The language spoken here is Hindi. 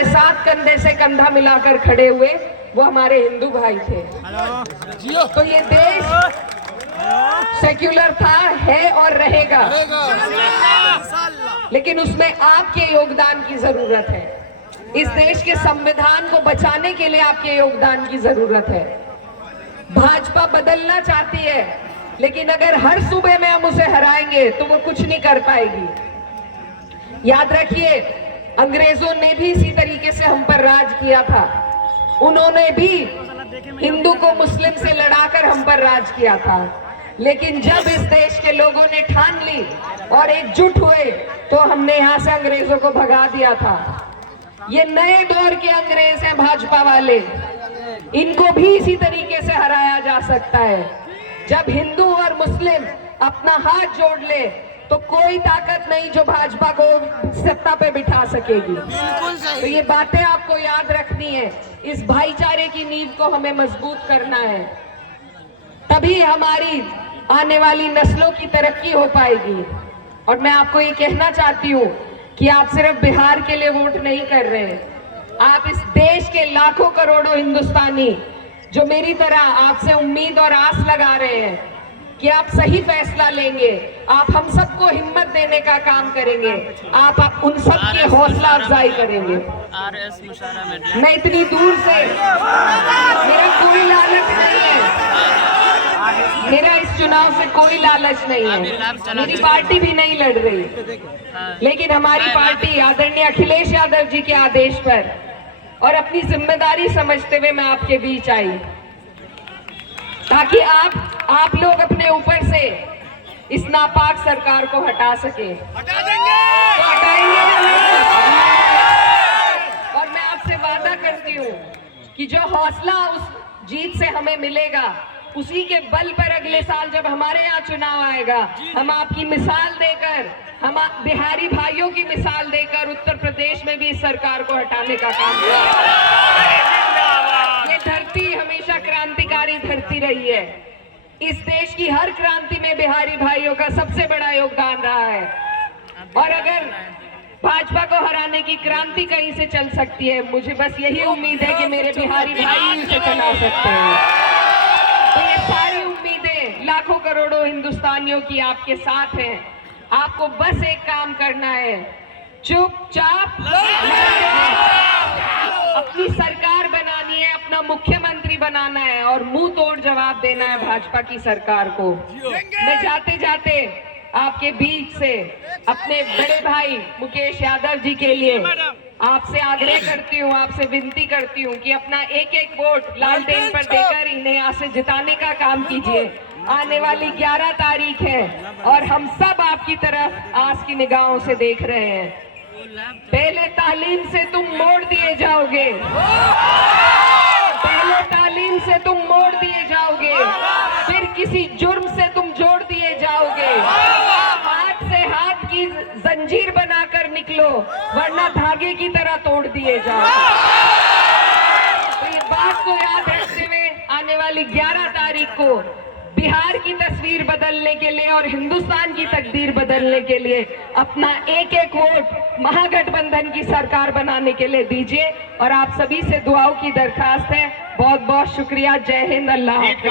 हमारे साथ कंधे से कंधा मिलाकर खड़े हुए वो हमारे हिंदू भाई थे। तो ये देश सेक्युलर था, है और रहेगा, लेकिन उसमें आपके योगदान की जरूरत है। इस देश के संविधान को बचाने के लिए आपके योगदान की जरूरत है। भाजपा बदलना चाहती है, लेकिन अगर हर सूबे में हम उसे हराएंगे तो वो कुछ नहीं कर पाएगी। याद रखिए, अंग्रेजों ने भी इसी तरीके से हम पर राज किया था। उन्होंने भी हिंदू को मुस्लिम से लड़ाकर हम पर राज किया था, लेकिन जब इस देश के लोगों ने ठान ली और एकजुट हुए तो हमने यहां से अंग्रेजों को भगा दिया था। ये नए दौर के अंग्रेज हैं भाजपा वाले, इनको भी इसी तरीके से हराया जा सकता है। जब हिंदू और मुस्लिम अपना हाथ जोड़ ले तो कोई ताकत नहीं जो भाजपा को सत्ता पे बिठा सकेगी। तो ये बातें आपको याद रखनी है। इस भाईचारे की नींव को हमें मजबूत करना है, तभी हमारी आने वाली नस्लों की तरक्की हो पाएगी। और मैं आपको ये कहना चाहती हूँ कि आप सिर्फ बिहार के लिए वोट नहीं कर रहे हैं, आप इस देश के लाखों करोड़ों हिंदुस्तानी जो मेरी तरह आपसे उम्मीद और आस लगा रहे हैं कि आप सही फैसला लेंगे, आप हम सबको हिम्मत देने का काम करेंगे, आप उन सब की हौसला अफजाई करेंगे। मैं इतनी दूर से, मेरा कोई लालच नहीं है, मेरा इस चुनाव से कोई लालच नहीं है, मेरी पार्टी भी नहीं लड़ रही, लेकिन हमारी पार्टी आदरणीय अखिलेश यादव जी के आदेश पर और अपनी जिम्मेदारी समझते हुए मैं आपके बीच आई, ताकि आप लोग अपने ऊपर से इस नापाक सरकार को हटा सके। हटा देंगे, तो हटाएंगे। और मैं आपसे वादा करती हूँ कि जो हौसला उस जीत से हमें मिलेगा, उसी के बल पर अगले साल जब हमारे यहाँ चुनाव आएगा, हम आपकी मिसाल देकर, हम बिहारी भाइयों की मिसाल देकर उत्तर प्रदेश में भी इस सरकार को हटाने का काम करेंगे। ये धरती हमेशा क्रांतिकारी धरती रही है। इस देश की हर क्रांति में बिहारी भाइयों का सबसे बड़ा योगदान रहा है। और अगर भाजपा को हराने की क्रांति कहीं से चल सकती है, मुझे बस यही उम्मीद है कि मेरे बिहारी भाई उसे चला सकते हैं। तो ये सारी उम्मीदें लाखों करोड़ों हिंदुस्तानियों की आपके साथ हैं। आपको बस एक काम करना है, चुपचाप अपनी सरकार बनानी है, अपना मुख्यमंत्री बनाना है और मुंह तोड़ जवाब देना है भाजपा की सरकार को। मैं जाते जाते आपके बीच से अपने बड़े भाई मुकेश यादव जी के लिए आपसे आग्रह करती हूँ, आपसे विनती करती हूँ कि अपना एक एक वोट लालटेन पर देकर इन्हें यहाँ से जिताने का काम कीजिए। आने वाली 11 तारीख है और हम सब आपकी तरफ आस की निगाहों से देख रहे हैं। पहले तालीम से तुम मोड़ दिए जाओगे, पहले तालीम से तुम मोड़ दिए जाओगे, फिर किसी जुर्म से तुम जोड़ दिए जाओगे। हाथ से हाथ की जंजीर बनाकर निकलो, वरना धागे की तरह तोड़ दिए जाओगे। तो ये बात को याद रखते हुए आने वाली 11 तारीख को बिहार की तस्वीर बदलने के लिए और हिंदुस्तान की तकदीर बदलने के लिए अपना एक एक वोट महागठबंधन की सरकार बनाने के लिए दीजिए। और आप सभी से दुआओं की दरखास्त है। बहुत बहुत शुक्रिया। जय हिंद। अल्लाह हाफ़िज़।